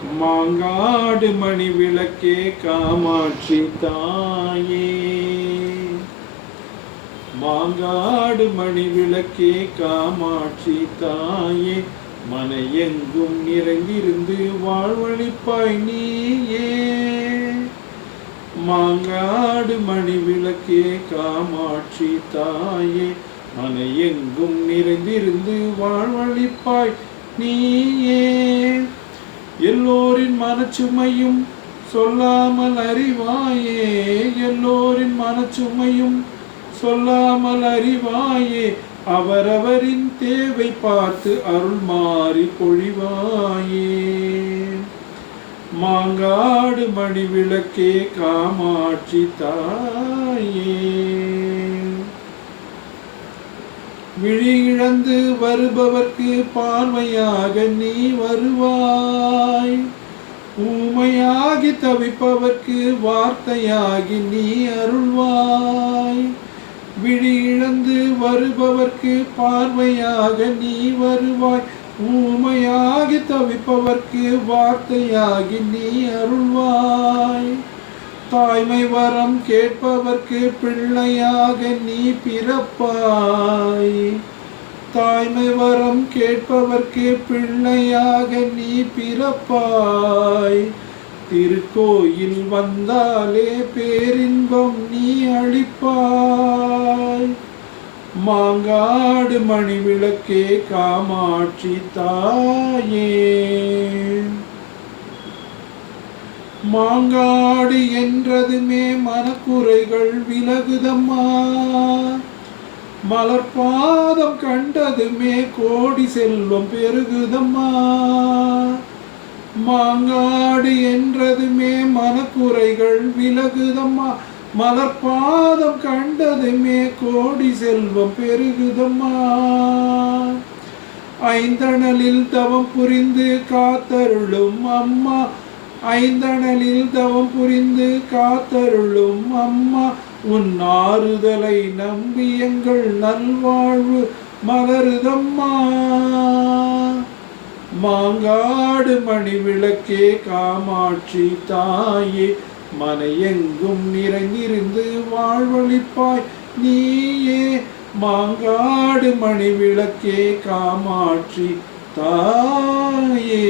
மாங்காடு மணி விளக்கே காமாட்சி தாயே, மாங்காடு மணி விளக்கே காமாட்சி தாயே, மனையெங்கும் நிறைந்திருந்து வாழ்வழிப்பாய் நீயே. மாங்காடு மணி விளக்கே காமாட்சி தாயே, மனையெங்கும் நிறைந்திருந்து வாழ்வழிப்பாய் நீயே. எல்லோரின் மனச்சுமையும் சொல்லாமல் அறிவாயே, எல்லோரின் மனச்சுமையும் சொல்லாமல் அறிவாயே, அவரவரின் தேவை பார்த்து அருள் மாறி பொழிவாயே. மாங்காடு மணி விளக்கே காமாட்சி தாயே, விழி இழந்து வருபவர்க்கு பார்வையாக நீ வருவாய், ஊமையாகி தவிப்பவர்க்கு வார்த்தையாகி நீ அருள்வாய். விழி இழந்து வருபவர்க்கு பார்வையாக நீ வருவாய், ஊமையாகி தவிப்பவர்க்கு வார்த்தையாகி நீ அருள்வாய். தாய்மை வரம் கேட்பவர்க்கு பிள்ளையாக நீ பிறப்பாய், தாய்மை வரம் கேட்பவர்க்கு பிள்ளையாக நீ பிறப்பாய். திருக்கோயில் வந்தாலே பேரின்பம் நீ அளிப்பாய். மாங்காடு மணி விளக்கே காமாட்சி தாயே, மாங்காடு என்றதுமே மனக்குறைகள் விலகுதம்மா, மலர்பாதம் கண்டதுமே கோடி செல்வம் பெருகுதம்மா. மாங்காடு என்றதுமே மனக்குறைகள் விலகுதம்மா, மலர்பாதம் கண்டதுமே கோடி செல்வம் பெருகுதம்மா. ஐந்தணலில் தவம் புரிந்து காத்தருளும் அம்மா, ஐந்தணலில் தவம் புரிந்து காத்தருளும் அம்மா, உன் ஆறுதலை நம்பி எங்கள் நல்வாழ்வு மலருதம்மா. மாங்காடு மணி விளக்கே காமாட்சி தாயே, மனையெங்கும் நிறைந்திருந்து வாழ்வழிப்பாய் நீயே. மாங்காடு மணி விளக்கே காமாட்சி தாயே.